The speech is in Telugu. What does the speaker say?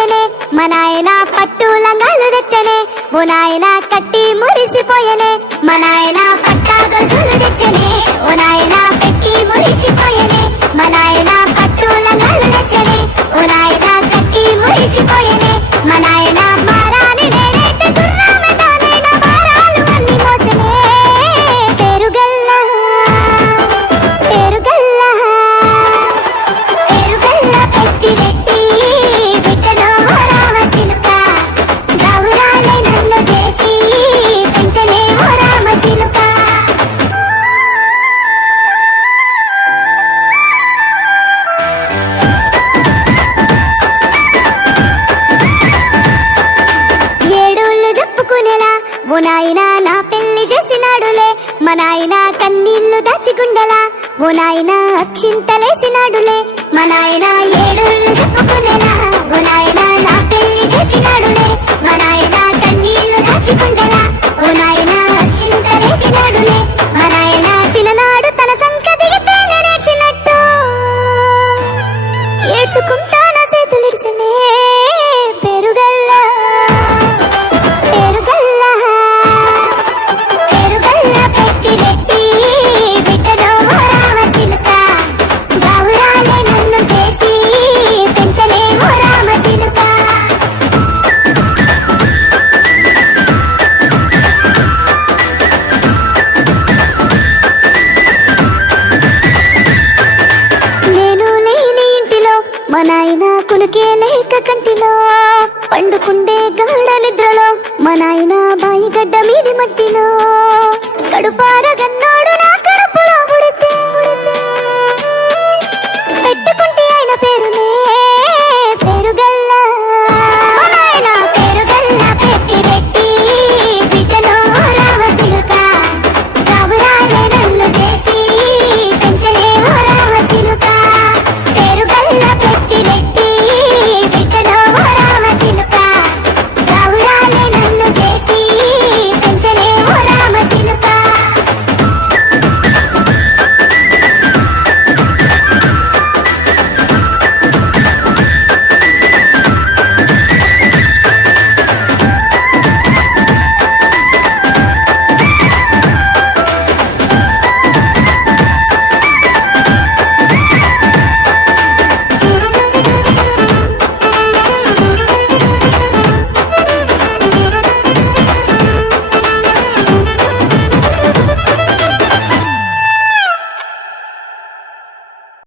మురిసిపోయనే మా నాయన పట్టు లంగాలు తెచ్చనే ఓ నాయన కట్టి మురిసిపోయనే మా నాయన పట్టా గొలుసులు తెచ్చనే ఓ నాయన పెట్టి మురిసిపోయనే మా నాయన పట్టు లంగాలు తెచ్చనే ఓ నాయన కట్టి మురిసిపోయనే మా నాయన మారాని నేనైతే గుర్రామె తానైనా భారాలు అన్ని మోసనే పేరుగల్ల పేరుగల్ల పేరుగల్ల పెద్దిరెడ్డి బిడ్డలో రామ చిలుక గౌరాలే నన్ను చేసి పెంచనే ఓ రామ చిలుక ఏడోళ్ళు చెప్పుకునేలా ఓ నాయన నా పెళ్లి చేసినాడులే మా నాయన కన్నీళ్లు దాచిగుండలా ఓ నాయన అక్షింతలేసినాడులే మా నాయన ఏడోళ్ళు చెప్పుకునేలా ఓ నాయన నా పెళ్లి చేసినాడులే మా నాయన కన్నీళ్లు దాచిగుండలా ఓ నాయన అక్షింతలేసినాడులే మా నాయన తిననాడు తన సంక దిగితే నేనేసినట్టు ఏడ్చుకుంటా నా చేతులిడితేనే పెరుగల్ల పెరుగల్ల పెరుగల్ల పెద్దిరెడ్డి బిడ్డలో రామ చిలుక గౌరాలే నన్ను చేసి పెంచలే ఓ రామ చిలుక నేను లేని ఇంటిలో మా నాయన కునుకే లేక కంటిలో పండుకుండే గాఢ నిద్రలో మా నాయన బాయి గడ్డ మీది మట్టిలో